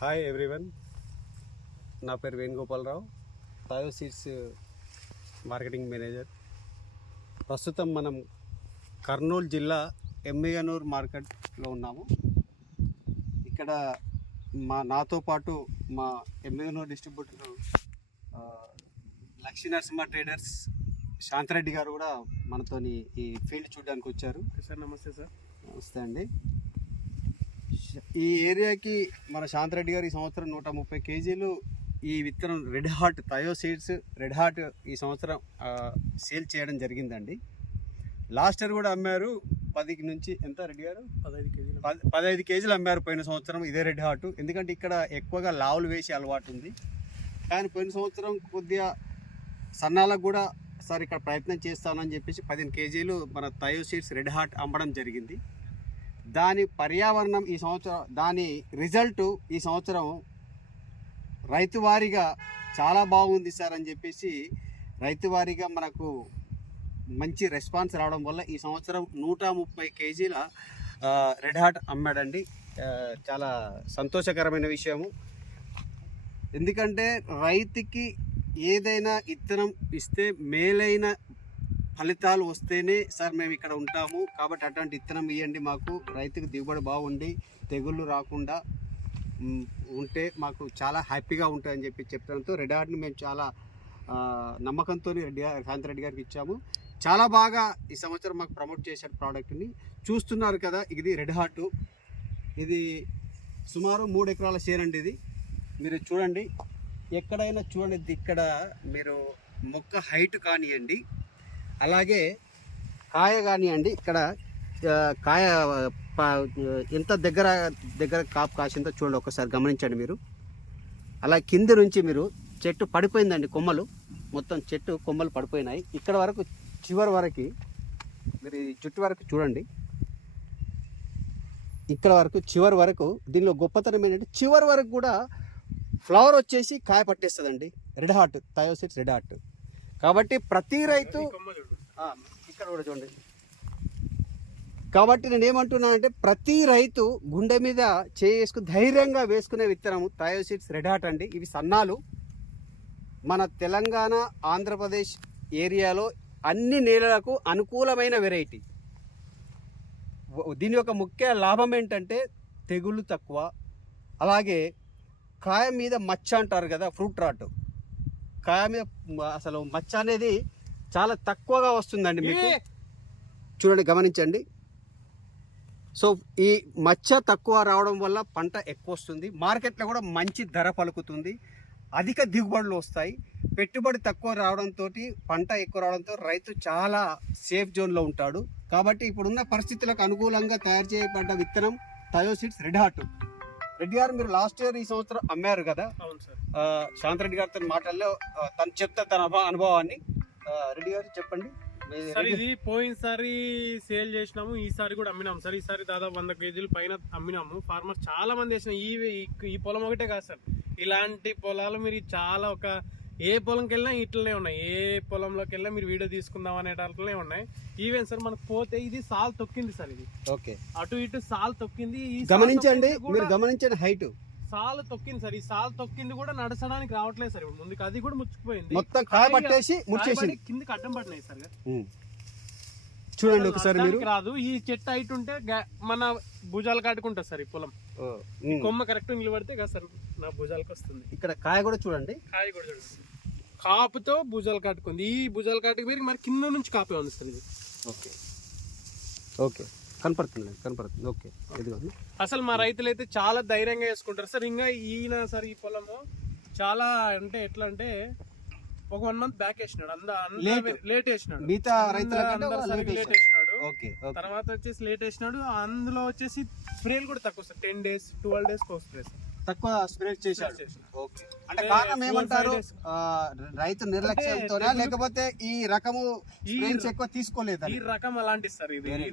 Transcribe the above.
Hi everyone, నా పేరు Venugopala Rao, తాయో seeds marketing manager. ప్రస్తుతం మనం కర్నూలు జిల్లా ఎమ్మిగనూరు మార్కెట్లో ఉన్నాము. ఇక్కడ నాతో పాటు మా ఎమ్మిగనూరు డిస్ట్రిబ్యూటర్ లక్ష్మీ నరసింహ ట్రేడర్స్ శాంతిరెడ్డి గారు కూడా మనతోని ఈ ఫీల్డ్ చూడడానికి వచ్చారు. సార్ నమస్తే. సార్ నమస్తే అండి. ఈ ఏరియాకి మన శాంతిరెడ్డి గారు ఈ సంవత్సరం 130 కేజీలు ఈ విత్తనం రెడ్ హార్ట్ థయో సీడ్స్ రెడ్ హార్ట్ ఈ సంవత్సరం సేల్ చేయడం జరిగిందండి. లాస్ట్ ఇయర్ కూడా అమ్మారు. 10 నుంచి ఎంత రెడ్డి గారు 15 కేజీలు అమ్మారు పోయిన సంవత్సరం ఇదే రెడ్ హార్ట్. ఎందుకంటే ఇక్కడ ఎక్కువగా లావులు వేసి అలవాటు ఉంది. కానీ పోయిన సంవత్సరం కొద్దిగా సన్నాలకు కూడా సార్ ఇక్కడ ప్రయత్నం చేస్తానని చెప్పేసి 15 కేజీలు మన థయో సీడ్స్ రెడ్ హార్ట్ అమ్మడం జరిగింది. దాని పర్యావరణం ఈ సంవత్సరం, దాని రిజల్ట్ ఈ సంవత్సరం రైతువారీగా చాలా బాగుంది సార్ అని చెప్పేసి రైతువారీగా మనకు మంచి రెస్పాన్స్ రావడం వల్ల ఈ సంవత్సరం 130 కేజీల రెడ్ హార్ట్ అమ్మాడండి. చాలా సంతోషకరమైన విషయము. ఎందుకంటే రైతుకి ఏదైనా ఇత్తనం ఇస్తే మేలైన ఫలితాలు వస్తేనే సార్ మేము ఇక్కడ ఉంటాము, కాబట్టి అటువంటి ఇత్తనం ఇవ్వండి, మాకు రైతుకు దిగుబడి బాగుండి తెగుళ్ళు రాకుండా ఉంటే మాకు చాలా హ్యాపీగా ఉంటుందని చెప్పి చెప్పడంతో రెడ్ హార్ట్ని మేము చాలా నమ్మకంతో శాంతిరెడ్డి గారికి ఇచ్చాము. చాలా బాగా ఈ సంవత్సరం మాకు ప్రమోట్ చేశాడు ప్రోడక్ట్ని. చూస్తున్నారు కదా, ఇది రెడ్ హార్ట్. ఇది సుమారు 3 ఎకరాల షేర్ అండి. ఇది మీరు చూడండి, ఎక్కడైనా చూడండి, ఇక్కడ మీరు మొక్క హైట్ కానివ్వండి, అలాగే కాయ కానివ్వండి, ఇక్కడ కాయ ఎంత దగ్గర కాపు కాసిందో చూడండి, ఒకసారి గమనించండి మీరు. అలా కింద నుంచి మీరు చెట్టు పడిపోయిందండి, కొమ్మలు మొత్తం చెట్టు కొమ్మలు పడిపోయినాయి. ఇక్కడ వరకు చివరి వరకు మీరు ఈ చుట్టు వరకు చూడండి, ఇక్కడ వరకు చివరి వరకు. దీనిలో గొప్పతనం ఏంటంటే చివరి వరకు కూడా ఫ్లవర్ వచ్చేసి కాయ పట్టేస్తుందండి రెడ్ హార్ట్ థయో సీడ్స్ రెడ్ హార్ట్. కాబట్టి ప్రతి రైతు ఇక్కడ కూడా చూడండి. కాబట్టి నేను ఏమంటున్నానంటే ప్రతి రైతు గుండె మీద చేసుకుని ధైర్యంగా వేసుకునే విత్తనం థయో సీడ్స్ రెడ్ హార్ట్ అండి. ఇవి సన్నాలు మన తెలంగాణ ఆంధ్రప్రదేశ్ ఏరియాలో అన్ని నేలలకు అనుకూలమైన వెరైటీ. దీని యొక్క ముఖ్య లాభం ఏంటంటే తెగుళ్ళు తక్కువ, అలాగే కాయ మీద మచ్చ అంటారు కదా, ఫ్రూట్ రాట్. కాయ మీద అసలు మచ్చ అనేది చాలా తక్కువగా వస్తుందండి మీకు. చూడండి, గమనించండి. సో ఈ మచ్చ తక్కువ రావడం వల్ల పంట ఎక్కువ వస్తుంది, మార్కెట్లో కూడా మంచి ధర పలుకుతుంది, అధిక దిగుబడులు వస్తాయి. పెట్టుబడి తక్కువ రావడంతో పంట ఎక్కువ రావడంతో రైతు చాలా సేఫ్ జోన్లో ఉంటాడు. కాబట్టి ఇప్పుడున్న పరిస్థితులకు అనుకూలంగా తయారు చేయబడ్డ విత్తనం thio seeds red heart. Reddy గారు, మీరు లాస్ట్ ఇయర్ ఈ సంవత్సరం అమ్మారు కదా. అవును సార్. శాంతిరెడ్డి గారితో మాటల్లో తను చెప్తే తన అనుభవాన్ని. రెడ్డి గారు చెప్పండి సార్. ఇది పోయినసారి సేల్ చేసినాము, ఈసారి కూడా అమ్మినాము సార్. ఈసారి దాదాపు 100 కేజీలు పైన అమ్మినాము. ఫార్మర్స్ చాలా మంది వేసిన ఈ పొలం ఒకటే కాదు సార్, ఇలాంటి పొలాలు మీరు చాలా ఏ పొలంకి వెళ్ళినా ఇట్లనే ఉన్నాయి. ఏ పొలంలోకి వెళ్ళినా మీరు వీడియో తీసుకుందాం అనేటట్లనే ఉన్నాయి. ఈవెన్ సార్ మనకు పోతే ఇది సాల్ తొక్కింది సార్. ఇది ఓకే, అటు ఇటు సాల్ తొక్కింది. గమనించండి, మీరు గమనించండి, హైట్ సాల్ తొక్కింది సార్. ఈ సాల్ తొక్కింది కూడా నడచడానికి రావట్లేదు సార్. ఇప్పుడు ముందుకు అది కూడా ముచ్చుకుపోయింది, మొత్తం కాయ పట్టేసి ముచ్చేసింది, కిందకి అడ్డం పడినాయి సార్. చూడండి ఒకసారి మీరు. రాదు, ఈ చెట్టు హైట్ ఉంటే మన భుజాలు కాటుకుంటుంది సార్. ఈ పొలం కొమ్మ కరెక్ట్ నిలబడితే కదా సార్ నా భుజాలకు వస్తుంది. ఇక్కడ కాయ కూడా చూడండి, కాయ కూడా చూడండి, కాపుతో భుజాలు కాటుకుంది. ఈ భుజాలు కాటుకు మీరు మరి కింద నుంచి కాపే ఉంది సార్. ఇది ఓకే ఓకే, కనపడుతుంది. ఓకే, ఇది అసలు మా రైతులు అయితే చాలా ధైర్యంగా వేసుకుంటారు సార్. ఇంకా ఈయన సార్ ఈ పొలము చాలా అంటే ఎట్లా అంటే ఒక 1 మంత్ బ్యాక్ వేసినాడు, లేట్ వేసినాడు. మిగతా రైతుల లేట్ వేసినాడు. తర్వాత వచ్చేసి లేట్ వేసినాడు. అందులో వచ్చేసి స్ప్రేలు కూడా తక్కువ sir. 10 days 12 days spray sir, తక్కువ స్ప్రే చేశాడు. అంటే కారణం ఏమంటారు? రైతు నిర్లక్ష్యంతోనా, లేకపోతే ఈ రకము ఎక్కువ తీసుకోలేదు? ఈ రకం అలాంటి సార్. ఇది